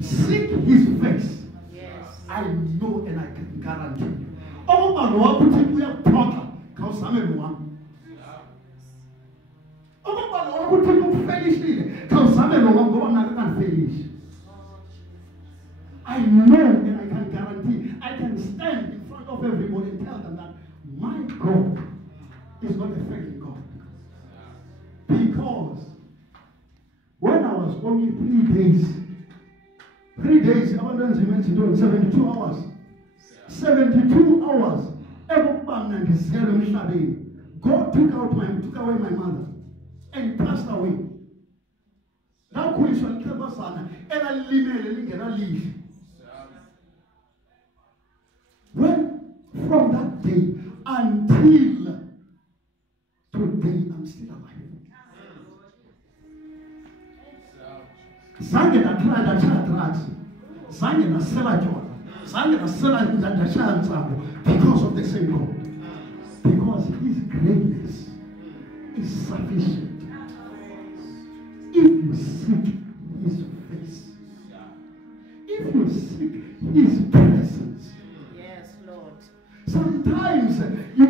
Seek his face. I know and I can guarantee you. Oh, my Lord, put we are proper. Because I'm one. Oh, my Lord, put you finish. Because I'm going to finish. I know and I can guarantee. I can stand in front of everybody and tell them that my God is not a failing God. Because when I was only 3 days, abundance mentioned doing 72 hours. 72 hours. God took away my mother and passed away. Now question clever son and I leave. When from that day until today I'm still alive. Zange na try that drugs. Zange na sell job. Zange na sell that chance because of the same God. Because his greatness is sufficient. If you seek his face. If you seek his presence. Yes, Lord. Sometimes you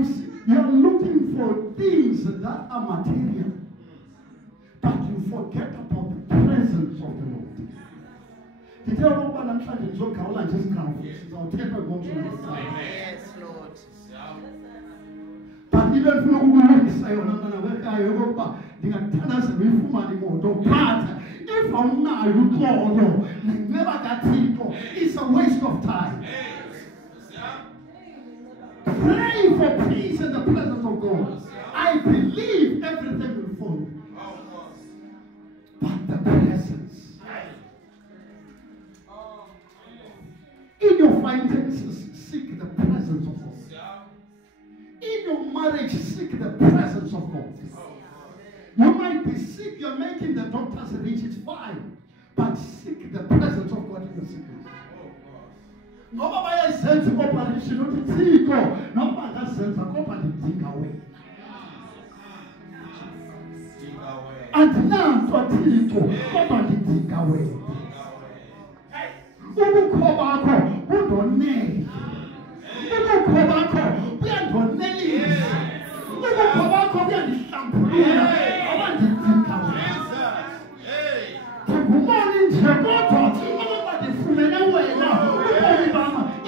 are looking for things that are material. But you forget about the presence of the Lord. Yes, Lord. But even if I'm not, never got people. It's a waste of time. Pray for peace in the presence of God. I believe everything will follow. But the presence. In your finances, seek the presence of God. In your marriage, seek the presence of God. You might be sick, you're making the doctors rich, it's fine. But seek the presence of God in the sickness. Nobody says to operation, not to see God. Nobody says to operation, away. And now to take away. We don't need. We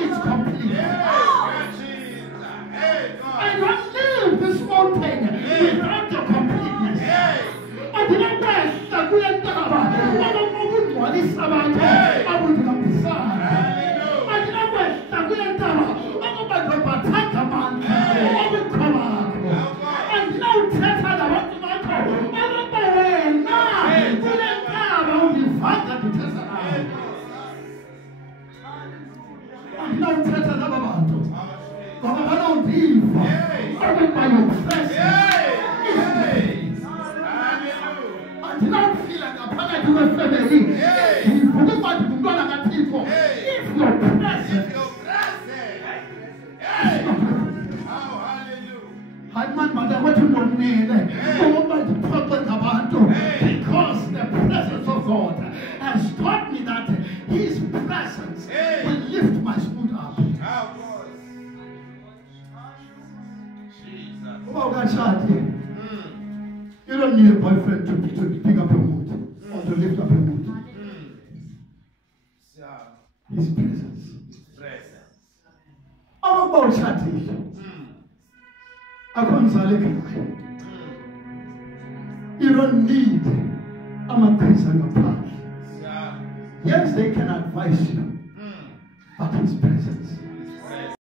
it's complete. I don't leave this mountain without the completeness. I didn't rest. I couldn't tell what is about. I would not be sad. I didn't rest. I couldn't tell I'm about to attack a man. I will come out. And now tell her about the matter. I don't know. Now, I couldn't tell about the fact that it is alive. And now tell her about it. But I don't leave. I will buy your presence. I did not feel like a planet to a family. If your presence. Because the presence of God has taught me that his presence will lift my mood up. You don't need a boyfriend to pick up your mood or to lift up your mood. His presence. How about Shati? You don't need a priest on your path. Yes, they can advise you, but his presence.